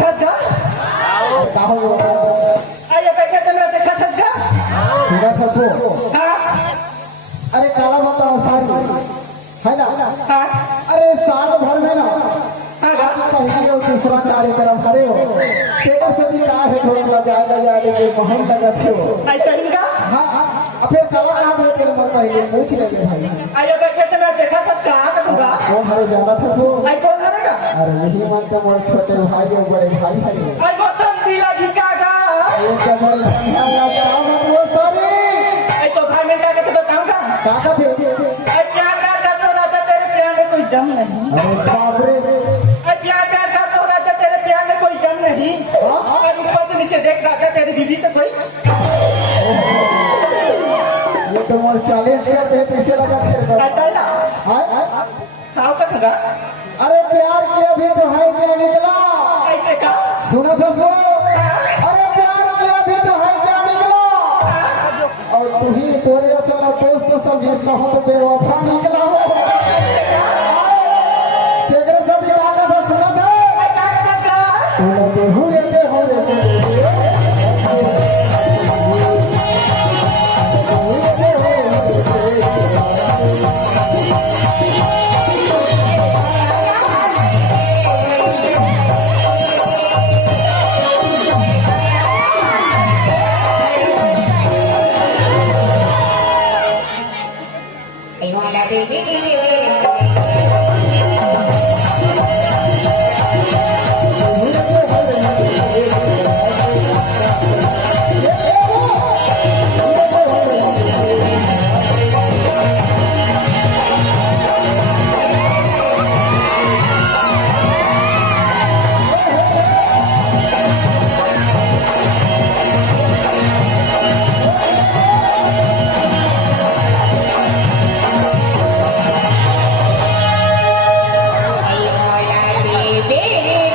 छत्तीसगढ़ अरे कैसे तुमने देखा छत्तीसगढ़ अरे काला माता सारी है ना। अरे साल भर में ना पहली और दूसरा कार्यक्रम करे हो तेरा सदी का है थोड़ा जाएगा जाएगा महल लगा थे हो ऐसा ही का। हाँ फिर काला कहाँ गए तेरे मन पहले पूछ लेंगे भाई। अरे कैसे तुमने देखा था कहाँ का दूंगा वो हमारे जाना था तो आई कौन करेगा। अरे यही मन तो मोर छोटे भाई और बड़े भाई है आई वो संजीला झिका का ये कमल संभाला काम वो सारे आई तो भाई मिल जाके तो काम का काका थे आई प्यार करता तो राजा तेरे प्यार में कोई दम नहीं। अरे बाप रे आई प्यार करता तो राजा तेरे प्यार में कोई दम नहीं। और ऊपर से नीचे देख रहा था तेरी बीवी तो कोई ये तो मोर 40 करते हैं पैसे लगा फिर ना साव का था। अरे प्यार किया भी तो है क्या निकला ऐसे का सुना था सो अरे प्यार किया भी तो है क्या निकला और तू ही तोरे अपना दोस्त तो सब जिसका हो तो बेवफा निकला हो तेरे सब इलाका था सुना था तू लगे हो रे Baby